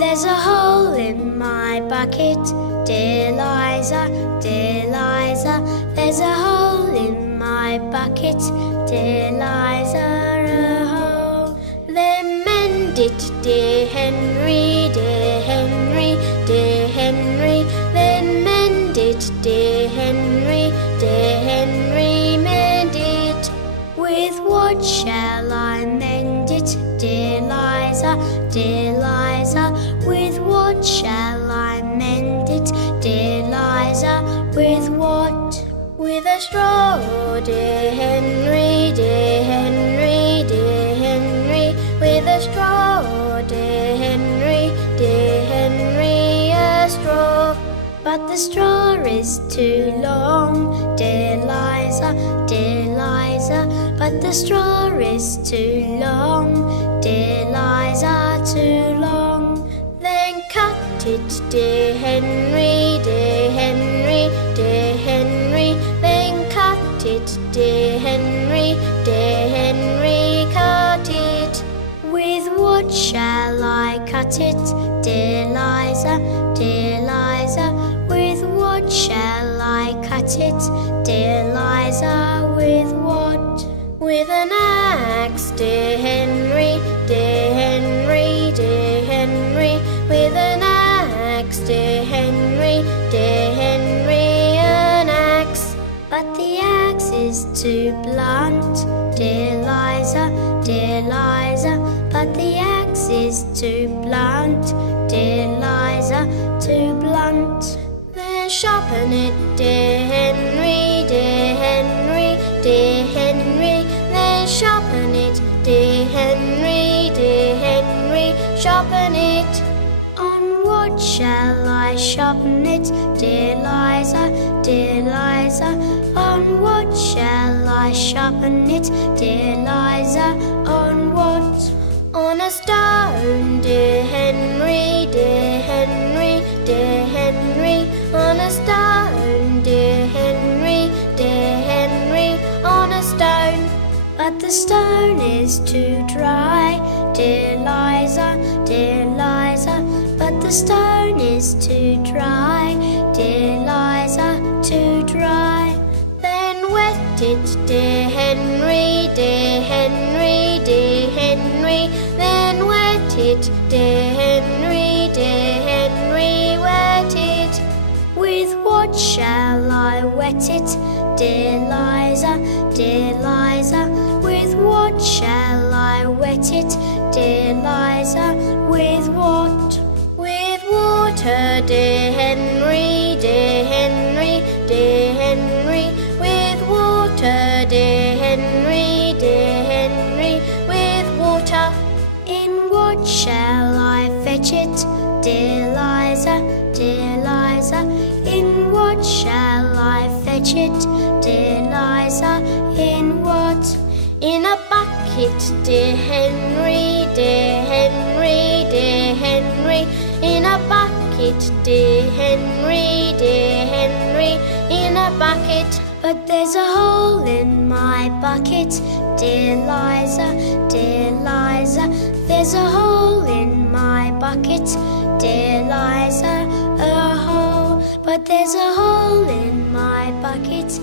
There's a hole in my bucket, dear Liza, dear Liza. There's a hole in my bucket, dear Liza, a hole. Then mend it, dear Henry, dear Henry, dear Henry. Then mend it, dear Henry, dear Henry, mend it. With what shall I mend it, dear Liza, dear Liza? With what shall I mend it, dear Liza? With what? With a straw, dear Henry, dear Henry, dear Henry. With a straw, dear Henry, dear Henry, a straw. But the straw is too long, dear Liza, dear Liza. But the straw is too long, dear Liza, too long. Then cut it, dear Henry, dear Henry, dear Henry. Then cut it, dear Henry, dear Henry, cut it. With what shall I cut it, dear Liza, dear Liza? With what shall I cut it, dear Liza? With what? With an axe, dear Henry, dear Henry, dear Henry. With an axe, dear Henry, dear Henry, an axe. But the axe is too blunt, dear Liza, dear Liza. But the axe is too blunt, dear Liza, too blunt. Then sharpen it, dear Henry, dear Henry, dear Henry. Then sharpen it, dear Henry, dear Henry, sharpen it. On what shall I sharpen it, dear Liza, dear Liza? On what shall I sharpen it, dear Liza? On what? On a stone, dear Henry, dear Henry, dear Henry. On a stone, dear Henry, dear Henry, on a stone. But the stone is too dry, dear Liza, dear Liza. But the stone is too dry, dear Liza, too dry. Then wet it, dear Henry, dear Henry, dear Henry. Then wet it, dear Henry, dear Henry, wet it. With what shall I wet it, dear Liza, dear Liza? With what shall I wet it, dear Liza? With what? With water, dear Henry, dear Henry, dear Henry. With water, dear Henry, dear Henry. With water. In what shall I fetch it, dear Liza, dear Liza? In what shall I fetch it, dear Liza? In what? In a bucket, dear Henry, dear Henry, dear Henry. In a bucket, dear Henry, dear Henry. In a bucket. But there's a hole in my bucket, dear Liza, dear Liza. There's a hole in my bucket, dear Liza, a hole. But there's a hole in my bucket,